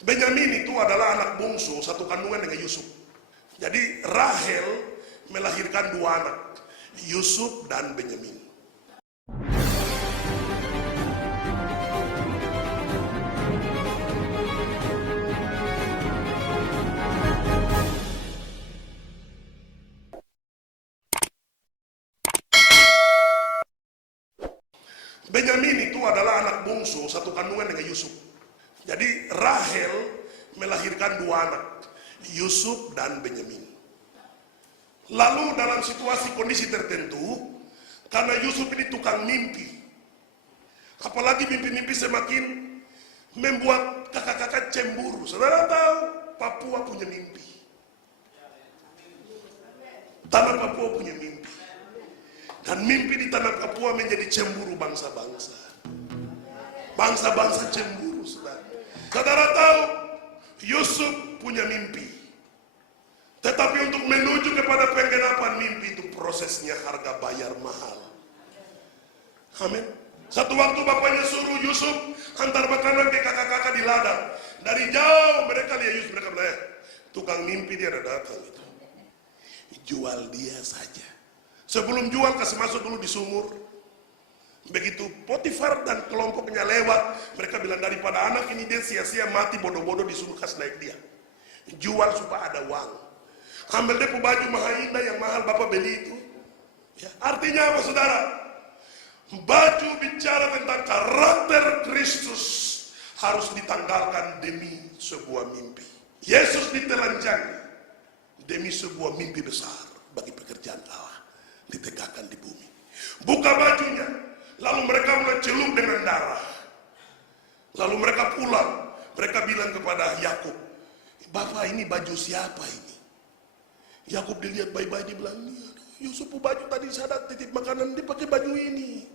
Benyamin itu adalah anak bungsu satu kandungan dengan Yusuf. Jadi Rahel melahirkan dua anak, Yusuf dan Benyamin. Benyamin itu adalah anak bungsu satu kandungan dengan Yusuf. Jadi Rahel melahirkan dua anak, Yusuf dan Benyamin. Lalu dalam situasi kondisi tertentu, karena Yusuf ini tukang mimpi, apalagi mimpi-mimpi semakin membuat kakak-kakak cemburu. Saudara tahu Papua punya mimpi, tanah Papua punya mimpi, dan mimpi di tanah Papua menjadi cemburu bangsa-bangsa. Bangsa-bangsa cemburu, saudara. Saudara tahu Yusuf punya mimpi, tetapi untuk menuju kepada penggenapan mimpi itu prosesnya harga bayar mahal. Amin. Satu waktu bapaknya suruh Yusuf antar makanan ke kakak-kakak di ladang. Dari jauh mereka lihat Yusuf, mereka bilang, tukang mimpi dia ada datang itu. Jual dia saja. Sebelum jual kasih masuk dulu di sumur. Begitu Potifar dan kelompoknya lewat, mereka bilang daripada anak ini dia sia-sia mati bodoh-bodoh disuruh kasih naik dia. Jual supaya ada uang. Ambil dia baju mahal indah yang mahal bapak beli itu. Ya, artinya apa saudara? Baju bicara tentang karakter Kristus harus ditanggalkan demi sebuah mimpi. Yesus ditelanjangi demi sebuah mimpi besar bagi pekerjaan Allah ditegakkan di bumi. Buka bajunya, lalu mereka mulai celup dengan darah. Lalu mereka pulang, mereka bilang kepada Yakub, Bapak ini baju siapa ini? Yakub dilihat baik-baik, dia bilang, Yusuf baju tadi saya ada titip makanan, dia pakai baju ini.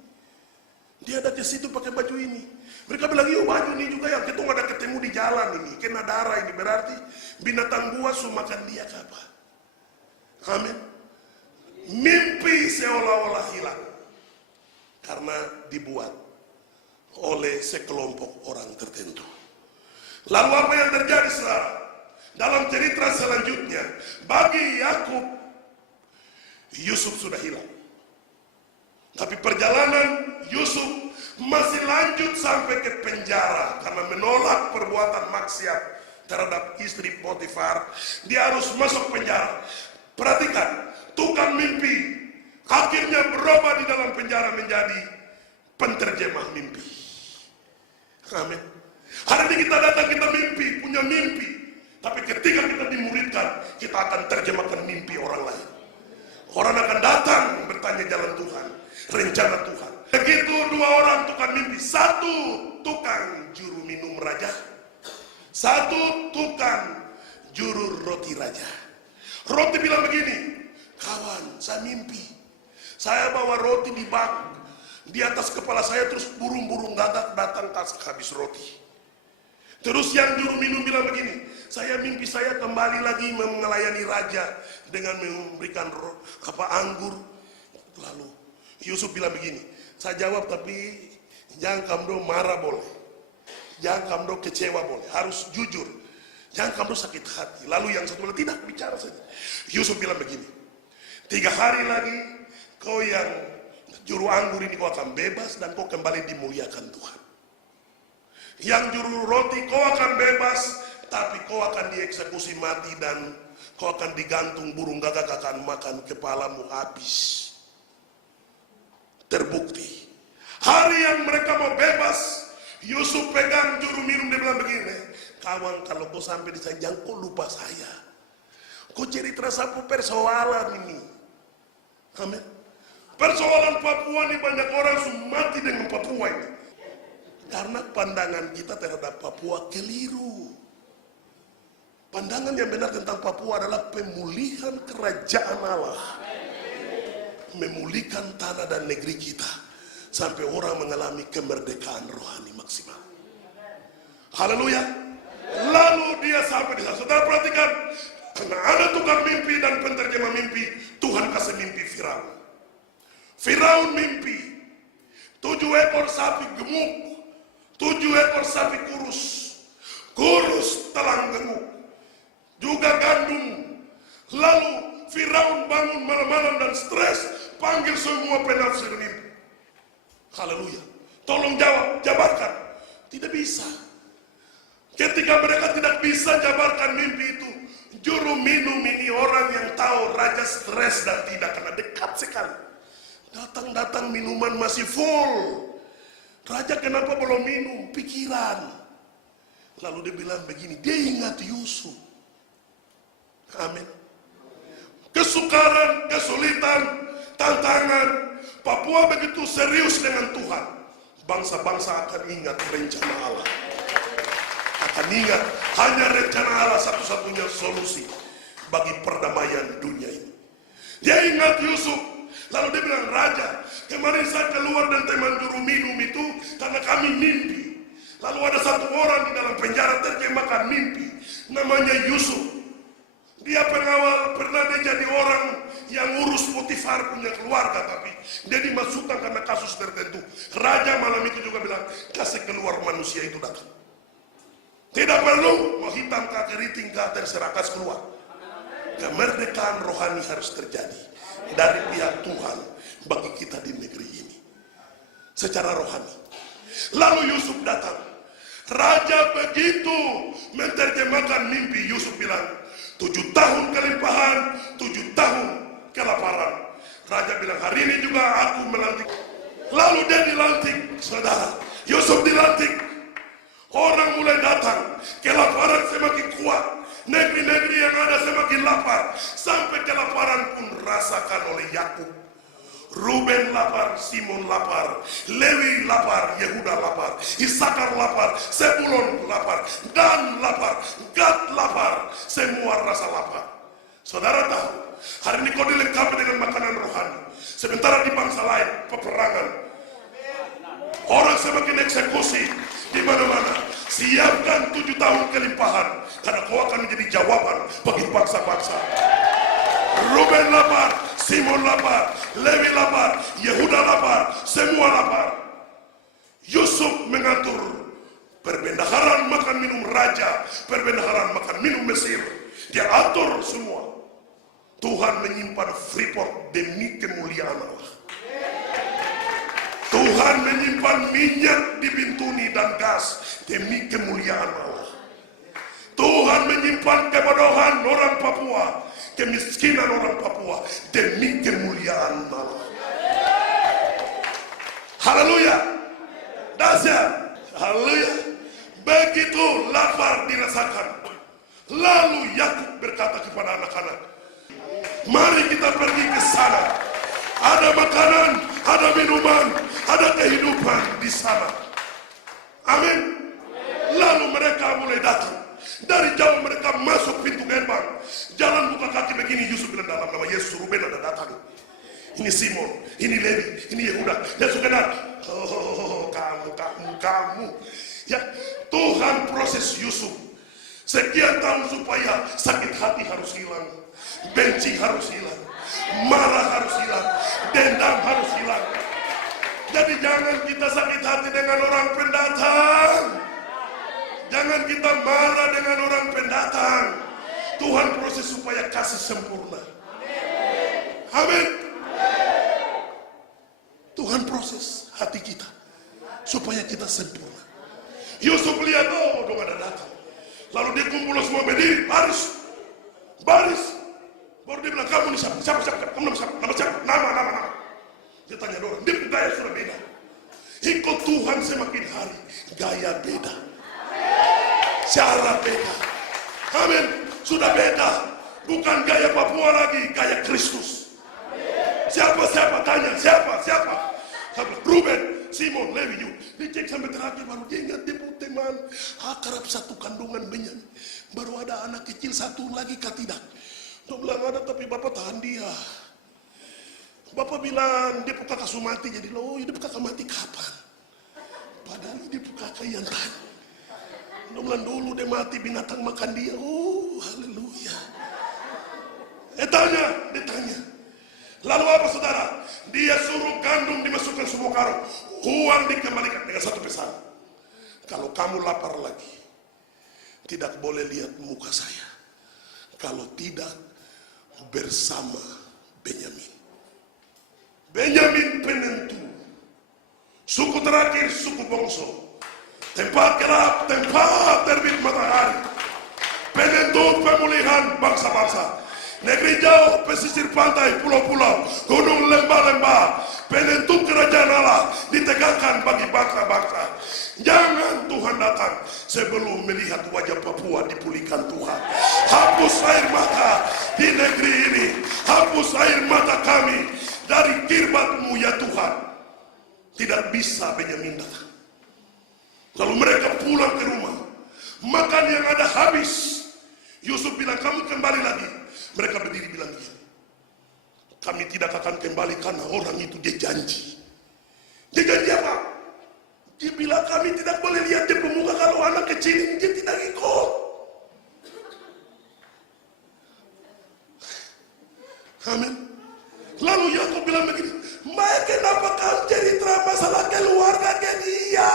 Dia ada ke situ pakai baju ini. Mereka bilang, yuk baju ini juga yang kita ada ketemu di jalan ini, kena darah ini, berarti binatang buas makan dia apa? Amin. Mimpi seolah-olah hilang karena dibuat oleh sekelompok orang tertentu. Lalu apa yang terjadi saudara? Dalam cerita selanjutnya, bagi Yakub, Yusuf sudah hilang. Tapi perjalanan Yusuf masih lanjut sampai ke penjara karena menolak perbuatan maksiat terhadap istri Potifar. Dia harus masuk penjara. Perhatikan, tukang mimpi akhirnya berubah di dalam penjara menjadi penterjemah mimpi. Amin. Hari ini kita datang, kita mimpi, punya mimpi. Tapi ketika kita dimuridkan, kita akan terjemahkan mimpi orang lain. Orang akan datang bertanya jalan Tuhan, rencana Tuhan. Begitu dua orang tukang mimpi, satu tukang juru minum raja, satu tukang juru roti raja. Roti bilang begini, kawan saya mimpi, saya bawa roti di bak, di atas kepala saya terus burung-burung gagak datang habis roti. Terus yang juru minum bilang begini, saya mimpi saya kembali lagi melayani raja dengan memberikan anggur. Lalu Yusuf bilang begini, saya jawab tapi jangan kamu marah boleh, jangan kamu kecewa boleh, harus jujur, jangan kamu sakit hati. Lalu yang satu bilang tidak, bicara saja. Yusuf bilang begini, 3 hari lagi kau yang juru anggur ini kau akan bebas dan kau kembali dimuliakan Tuhan. Yang juru roti kau akan bebas, tapi kau akan dieksekusi mati dan kau akan digantung, burung gagak akan makan kepalamu habis. Terbukti hari yang mereka mau bebas, Yusuf pegang juru minum, dia bilang begini, kawan kalau kau sampai di sana jangan kau lupa saya, kau cerita satu persoalan ini. Amin. Persoalan Papua ini banyak orang sudah mati dengan Papua ini karena pandangan kita terhadap Papua keliru. Pandangan yang benar tentang Papua adalah pemulihan kerajaan Allah, memulihkan tanah dan negeri kita sampai orang mengalami kemerdekaan rohani maksimal. Haleluya. Lalu dia sampai di sana. Saudara perhatikan, karena ada tukang mimpi dan penterjemah mimpi, Tuhan kasih mimpi Firaun. Firaun mimpi 7 ekor sapi gemuk, 7 ekor sapi kurus telah gemuk. Juga gandum. Lalu Firaun bangun malam-malam dan stres, panggil semua penafsir mimpi. Haleluya. Tolong jawab, jabarkan. Tidak bisa. Ketika mereka tidak bisa jabarkan mimpi itu, juru minum ini orang yang tahu raja stres dan tidak kena dekat sekali. Datang-datang minuman masih full. Raja kenapa belum minum? Pikiran. Lalu dia bilang begini, dia ingat Yusuf. Amin. Kesukaran, kesulitan, tantangan. Papua begitu serius dengan Tuhan. Bangsa-bangsa akan ingat rencana Allah. Akan ingat hanya rencana Allah satu-satunya solusi bagi perdamaian dunia ini. Dia ingat Yusuf. Lalu dia bilang, Raja, kemarin saya keluar dan teman juru minum itu karena kami mimpi. Lalu ada satu orang di dalam penjara terjemahkan mimpi. Namanya Yusuf. Dia pengawal, pernah dia jadi orang yang urus Potifar punya keluarga, tapi dia dimasukkan karena kasus tertentu. Raja malam itu juga bilang, kasih keluar manusia itu datang. Tidak perlu mau hitam kah, keriting kah, terserah, kasih keluar. Kemerdekaan rohani harus terjadi dari pihak Tuhan bagi kita di negeri ini. Secara rohani. Lalu Yusuf datang. Raja begitu menerjemahkan mimpi, Yusuf bilang, 7 tahun kelimpahan, 7 tahun kelaparan. Raja bilang, hari ini juga aku melantik. Lalu dia dilantik, saudara. Yusuf dilantik. Orang mulai datang, kelaparan semakin kuat. Negeri-negeri yang ada semakin lapar. Sampai kelaparan pun rasakan oleh Yakub. Ruben lapar, Simon lapar, Lewi lapar, Yehuda lapar, Isakar lapar, Sebulon lapar, Dan lapar, Gad lapar, semua rasa lapar. Saudara tahu, hari ini kau dilengkapi dengan makanan rohani. Sementara di bangsa lain, peperangan. Orang semakin eksekusi di mana-mana. Siapkan 7 tahun kelimpahan, karena kau akan menjadi jawaban bagi bangsa-bangsa. Ruben lapar, Simon lapar, Lewi lapar, Yehuda lapar, semua lapar. Yusuf mengatur perbendaharaan makan minum raja, perbendaharaan makan minum Mesir. Dia atur semua. Tuhan menyimpan Freeport demi kemuliaan Allah. Tuhan menyimpan minyak di Bintuni dan gas demi kemuliaan Allah. Tuhan menyimpan kebodohan orang Papua, kemiskinan orang Papua demi kemuliaan Allah. Haleluya. Dahsyat. Haleluya. Begitu lapar dirasakan. Lalu Yakub berkata kepada anak-anak, mari kita pergi ke sana. Ada makanan, ada minuman, ada kehidupan di sana. Amin. Lalu mereka mulai datang. Dari jauh mereka masuk pintu gerbang. Jalan buka kaki begini, Yusuf bilang dalam nama Yesus, Ruben ada datang. Ini Simon, ini Lewi, ini Yehuda. Dan suka datang. Oh, kamu. Ya, Tuhan proses Yusuf. Sekian tahun supaya sakit hati harus hilang. Benci harus hilang. Marah harus hilang. Dendam harus hilang. Jadi jangan kita sakit hati dengan orang pendatang. Jangan kita marah dengan orang pendatang. Tuhan proses supaya kasih sempurna. Amin. Tuhan proses hati kita supaya kita sempurna. Yusuf lihat, oh dong ada datang. Lalu dia kumpul semua berdiri, baris. Baru dia bilang, kamu ini siapa? Kamu nama siapa? Nama. Dia tanya orang, dia gaya sudah beda. Ikut Tuhan semakin hari, gaya beda. Cara beda. Amin. Sudah beda. Bukan gaya Papua lagi, gaya Kristus. Siapa? Tanya, siapa? Ruben, Simon, Lewi, Yuda. Dicek sampai terakhir baru dia ingat dia punya teman akrab satu kandungan benyan. Baru ada anak kecil satu lagi tidak. Dia bilang ada tapi bapak tahan dia. Bapak bilang dia kakak mati, jadi loh dia kakak mati kapan? Padahal dia kakak yang tadi. Dia bilang dulu dia mati binatang makan dia. Oh haleluya. Dia tanya. Lalu apa saudara? Dia suruh gandum dimasukkan semua karung. Uang dikembalikan dengan satu pesan. Kalau kamu lapar lagi, tidak boleh lihat muka saya kalau tidak bersama Benyamin. Benyamin penentu, suku terakhir, suku bongso, tempat gelap, tempat terbit matahari, penentu pemulihan bangsa-bangsa, negeri jauh, pesisir pantai, pulau-pulau, gunung, lembah-lembah, penentu kerajaan Allah ditegakkan bagi bangsa-bangsa. Jangan Tuhan datang sebelum melihat wajah Papua dipulihkan Tuhan. Hapus air mata di negeri ini, hapus air mata kami dari kirbat-Mu ya Tuhan. Tidak bisa Benyamin datang. Lalu mereka pulang ke rumah, makan yang ada habis. Yusuf bilang, kamu kembali lagi. Mereka berdiri bilang, iya, kami tidak akan kembali karena orang itu dia janji. Dia janji apa? Dia bilang kami tidak boleh lihat dia pemuka kalau anak kecil ini dia tidak ikut. Amin. Lalu Yakub bilang begini, "Mai, kenapa kamu cerita masalah keluarga ke dia?"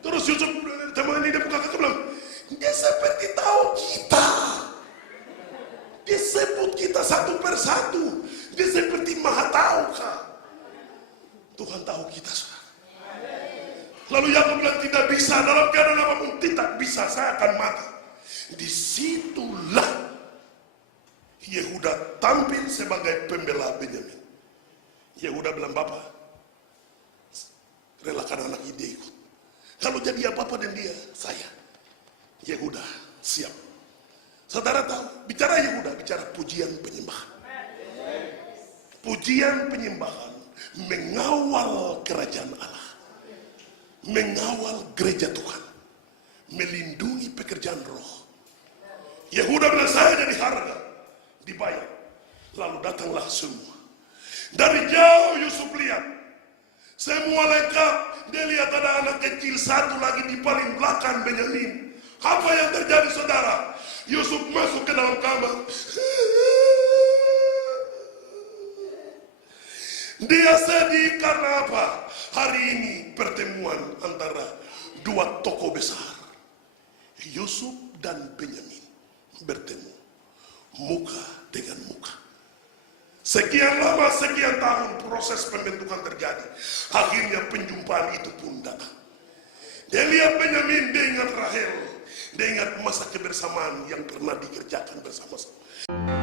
Terus Yusuf teman ini dia buka kakak bilang, dia seperti tahu kita. Dia sebut kita satu persatu. Dia seperti maha tahu kah? Tuhan tahu kita, saudara. Lalu Yakub bilang, tidak bisa, dalam keadaan apapun tidak bisa, saya akan mati. Disitulah Yehuda tampil sebagai pembela Benyamin. Yehuda bilang, Bapak, relakan anak ini ikut. Kalau jadi apa-apa dan dia, saya. Yehuda siap. Saudara tahu, bicara Yehuda, bicara pujian penyembahan. Pujian penyembahan mengawal kerajaan Allah, mengawal gereja Tuhan, melindungi pekerjaan roh. Yehuda bilang, saya jadi harga, dibayar. Lalu datanglah semua. Dari jauh Yusuf lihat, semua lengkap. Dia lihat ada anak kecil satu lagi di paling belakang Benyamin. Apa yang terjadi, saudara? Yusuf masuk ke dalam kamar. Dia sedih karena apa? Hari ini pertemuan antara dua tokoh besar, Yusuf dan Benyamin, bertemu muka dengan muka. Sekian lama, sekian tahun proses pembentukan terjadi. Akhirnya penjumpaan itu pun datang. Dia lihat Benyamin, dia ingat Rahel, dia ingat masa kebersamaan yang pernah dikerjakan bersama-sama.